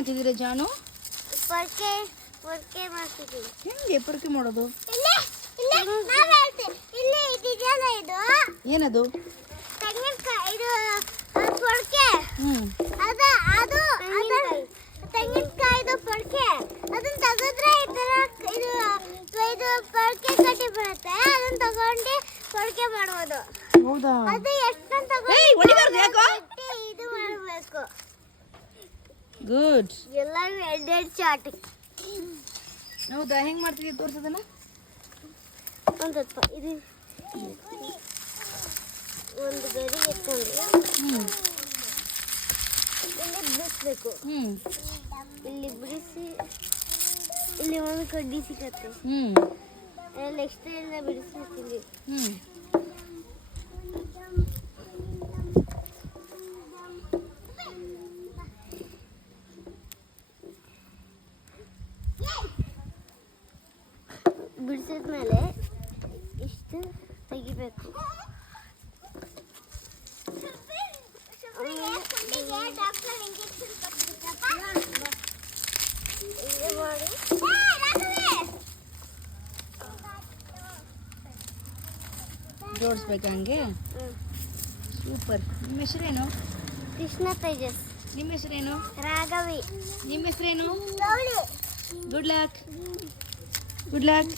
ಮಾಡ್ತಿದ್ದೀರಾ ಜಾನು? ಪೊರ್ಕೆ ಪೊರ್ಕೆ ಮಾಡ್ತಿದ್ದೀವಿ. ಹೆಂಗೆ ಪೊರ್ಕೆ ಮಾಡೋದು? ಇಲ್ಲಿ ಇದೆಯಲ್ಲ ಇದು ಏನದು? ತೆಂಗಿನಕಾಯಿ ಇದು ಪೊರ್ಕೆ. ಅದು ಅದು ತೆಂಗಿನಕಾಯಿದು ಪೊರ್ಕೆ. ಅದನ್ನ ತೆಗೆದ್ರೆ ಈ ತರ ಇದು ಪೊರ್ಕೆ ಕಟ್ಟಿ ಬರುತ್ತೆ. ಅದನ್ನ ತಗೊಂಡು ಪೊರ್ಕೆ ಮಾಡುವುದು. ಹೌದಾ? ಅದು ಎಷ್ಟು ತಗೊಂಡು ಇದು ಮಾಡಬೇಕು. ಗುಡ್. ಎಲ್ಲರೂ ಎರಡೆರಡು ಚಾಟ್. ಹೌದಾ? ಹೆಂಗ್ ಮಾಡ್ತಿದ್ದೀವಿ ತೋರ್ಸೋದನ್ನ? ಒಂದಪ್ಪ ಇದು ಒಂದು ಗರಿ ಎತ್ಕೊಂಡು ಇಲ್ಲಿ ಬಿಡಿಸ್ಬೇಕು. ಇಲ್ಲಿ ಬಿಡಿಸಿ ಇಲ್ಲಿ ಒಂದು ಕಡ್ಡಿ ಸಿಗತ್ತೆ. ನೆಕ್ಸ್ಟ್ ಎಲ್ಲ ಬಿಡಿಸ್ಬೇಕು. ಇಲ್ಲಿ ಬಿಡಿಸಿದ್ಮೇಲೆ ಇಷ್ಟು ತೆಗಿಬೇಕು. ಜೋಡಿಸ್ಬೇಕಾ ಹಂಗೆ? ಸೂಪರ್. ನಿಮ್ಮ ಹೆಸರೇನು? ಕೃಷ್ಣ ತೇಜಸ್. ನಿಮ್ಮ ಹೆಸರೇನು? ರಾಘವಿ. ನಿಮ್ಮ ಹೆಸರೇನು? Good luck. Good luck.